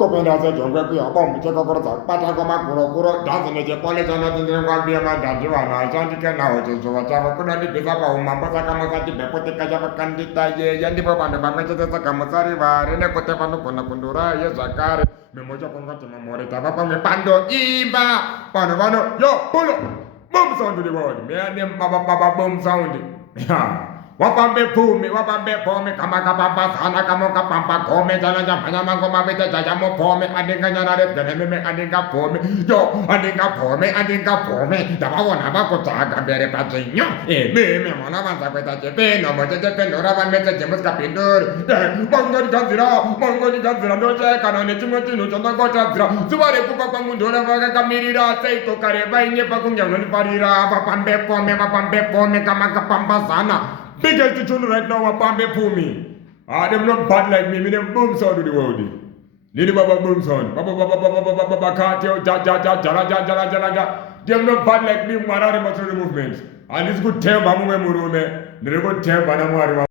Kopenda sa jongwe ku ya bom che ko korza pata ko ma kuro dance ne je pole jana de ngwa bi ma da jiwa na janji ke na o je so wa ta ko na ni be sa ba o ma ba sa ka ma sa ti be ko te ka ja ba kan di ta ye yan di ba ba ne ba ma che sa ka ma sa ri va re ne ko te pa no ko na kundura ye sa ka re me mo ja ko ga te ma mo re ta ba pa me pando iba pa no yo pulo boom sound to the world me and ba boom sound ya wapambe pumi kama kapapa sana kama kapampa kome jana jana mangoma bete jaja mo pome adinga nyana re dene me adinga pome yo adinga pome daba wona ba ko taga bere patinyo me mona vanza questa jepe no mo jepe no ra va mette jemus kapindur mongoni ganzira no je kana ne timoti no chanda ko chadra subare ku papa mundora va kamirira sei to kare vai ne pa kungya no parira wapambe pome kama kapampa sana. Biggest tune right now, Wapambe Pumi. Them not bad like me them boom sound to the world. Lady Baba boom sound. Baba cartel, jala. Them not bad like me, Marari Maturi movement. And it's good tell Bamu Murume. They go tell Banamu.